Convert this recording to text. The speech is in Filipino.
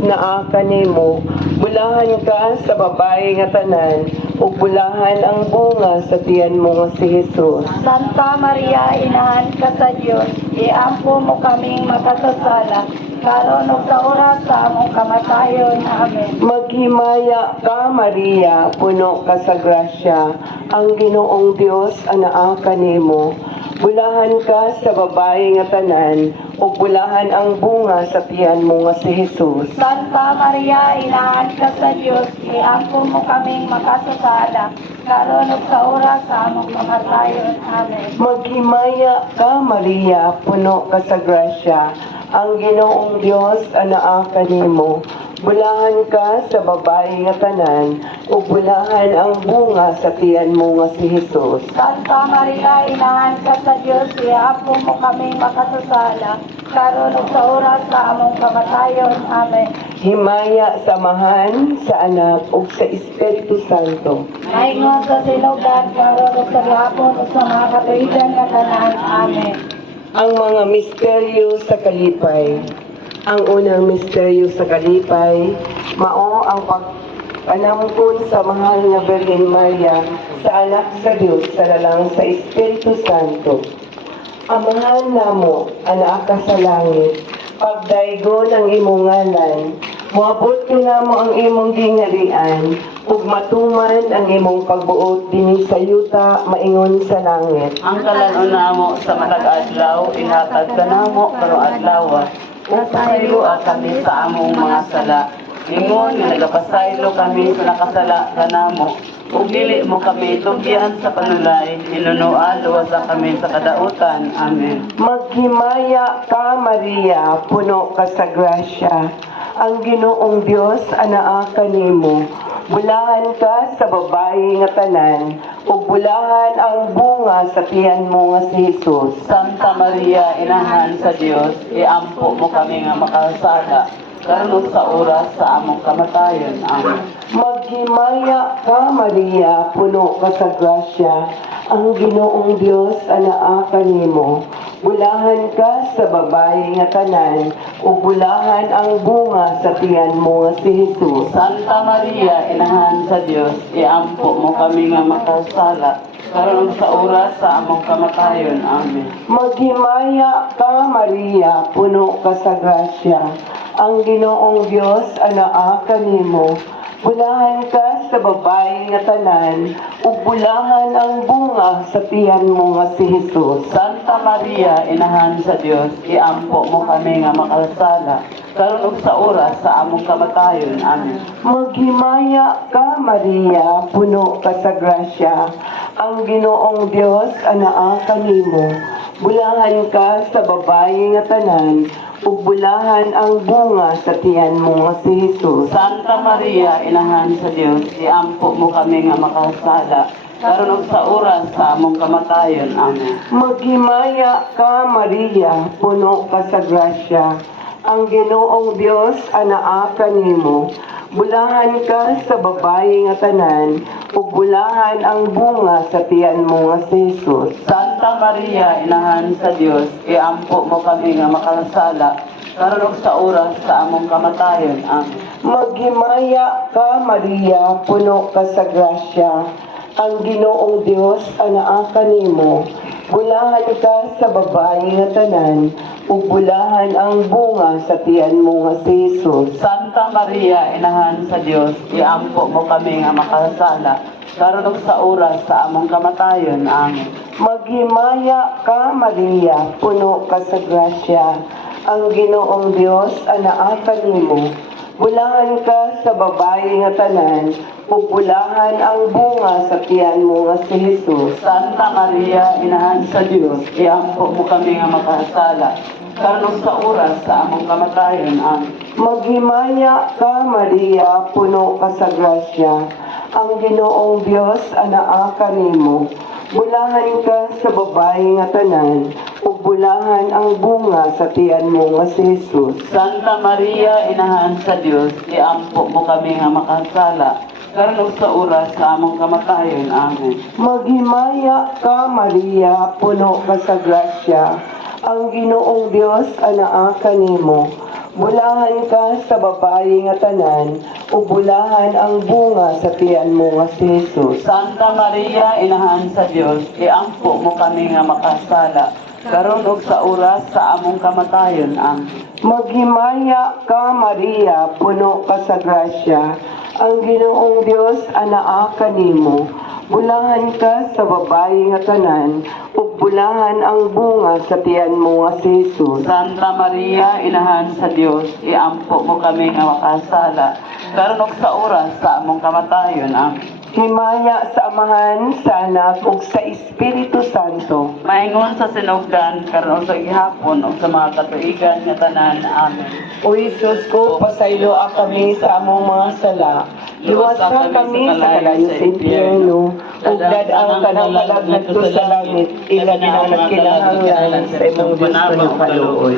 naa kanimo, bulahan ka sa babae nga tanan, ug bulahan ang bunga sa tiyan mo nga si Jesus. Santa Maria, inahan ka sa Dios, iampo mo kaming makasasala, karon ug sa oras sa among kamatayon. Amen. Maghimaya ka, Maria, puno ka sa grasya, ang Ginoong Dios anaa kanimo. Bulahan ka sa babae nga tanan, ug bulahan ang bunga sa tiyan mo nga si Jesus. Santa Maria, inahan ka sa Dios, iampo mo kaming makasasala, karon ug sa oras sa among kamatayon. Amen. Maghimaya ka, Maria, puno ka sa grasya, ang Ginoong Dios anaa kanimo. Bulahan ka sa babae nga tanan, ug bulahan ang bunga sa tiyan mo nga si Jesus. Santa Maria, inahan ka sa Dios, iampo mo kaming makasasala, karon ug sa oras sa among kamatayon. Amen. Himaya samahan sa anak ug sa Espiritu Santo. Maingon sa sinugan, karon ug sa gihapon ug sa mga katuigan nga tanan. Amen. Ang mga misteryo sa kalipay. Ang unang misteryo sa kalipay, mao ang pagpanampun sa mahal nga Birhen Maria sa anak sa Dios sa lalang sa Espiritu Santo. Amahan namo, anak ka sa langit, pagdaygon ang imong ngalan, moabot ka namo ang imong gingharian, ug matuman ang imong pagbuot dinhi sa yuta maingon sa langit. Ang kalanon namo sa matag adlaw ihatag ka namo karong adlaw. Pasaylo kami sa among mga sala. Ingon nga nagapasaylo kami sa nakasala ka namo. Ug dili mo kami tugyan sa panulay, inunuan luwasa kami sa kadautan. Amen. Maghimaya ka, Maria, puno ka sa grasya. Ang Ginoong Dios anaa kanimo. Bulahan ka sa babae nga tanan, ug bulahan ang bunga sa tiyan mo nga si Jesus. Santa Maria, inahan sa Dios, iampo mo kami nga makasala, karon sa oras sa among kamatayon. Amen. Maghimaya ka, Maria, puno ka sa grasya. Ang Ginoong Dios anaa kanimo. Bulahan ka sa babae nga tanan, ug bulahan ang bunga sa tiyan mo nga si Jesus. Santa Maria, inahan sa Dios, iampo mo kami nga makasala, karon sa oras sa among kamatayon. Amen. Maghimaya ka, Maria, puno ka sa grasya. Ang Ginoong Dios anaa kanimo. Bulahan ka sa babae nga tanan, ug bulahan ang bunga sa tiyan mo nga si Jesus. Santa Maria, inahan sa Dios, iampo mo kami nga makasala, karon ug sa oras sa among kamatayon. Amen. Maghimaya ka, Maria, puno ka sa grasya. Ang Ginoong Dios anaa kanimo. Bulahan ka sa babae nga tanan, ug bulahan ang bunga sa tiyan mo nga si Jesus. Santa Maria, inahan sa Dios, iampo mo kami nga makasala, karon ug sa oras sa among kamatayon. Amen. Maghimaya ka, Maria, puno ka sa grasya. Ang Ginoong Dios anaa kanimo. Bulahan ka sa babae nga tanan, ug bulahan ang bunga sa tiyan mo nga si Jesus. Santa Maria, inahan sa Dios, iampo mo kami nga makasala, karon ug sa oras sa among kamatayon. Amen. Maghimaya ka, Maria, puno ka sa grasya. Ang Ginoong Dios anaa kanimo. Bulahan ka sa babae nga tanan, ug bulahan ang bunga sa tiyan mo nga si Jesus. Santa Maria, inahan sa Dios, iampo mo kami nga makasala, karon ug sa oras sa among kamatayon. Amen. Maghimaya ka, Maria, puno ka sa grasya. Ang Ginoong Dios anaa kanimo. Bulahan ka sa babae nga tanan, ug bulahan ang bunga sa tiyan mo nga si Jesus. Santa Maria, inahan sa Dios, iampo mo kami nga makasala, karon ug sa oras sa among kamatayon. Amen. Maghimaya ka, Maria, puno ka sa grasya. Ang Ginoong Dios anaa kanimo. Bulahan ka sa babae nga tanan, ug bulahan ang bunga sa tiyan mo nga si Jesus. Santa Maria, inahan sa Dios, iampo mo kami nga makasala, karon ug sa oras sa among kamatayon. Amen. Maghimaya ka, Maria, puno ka sa grasya. Ang Ginoong Dios anaa kanimo. Bulahan ka sa babae nga tanan, ug bulahan ang bunga sa tiyan mo nga si Jesus. Santa Maria, Inahan sa Dios, iampo mo kami nga makasala, karon ug sa oras sa among kamatayon. Amen. Maghimaya ka, Maria, puno ka sa grasya. Ang Ginoong Dios anaa kanimo. Bulahan ka sa babae nga tanan, ug bulahan ang bunga sa tiyan mo nga si Jesus. Santa Maria, Inahan sa Dios, iampo mo kami nga makasala, karon ug sa oras sa among kamatayon. Amen. Himaya sa Amahan, sa Anak, ug sa Espiritu Santo. Maingon sa sinugdan, karon ug sa gihapon ug sa mga katuigan nga tanan. Amen. O Jesus ko, pasaylo kami sa among mga sala. Luwasan kami sa kalayo sa impyerno. Ug dadang kanang kalagad ko sa langit, ilagin ang nagkinahanglan sa imong Diyos ko ng kaluoy.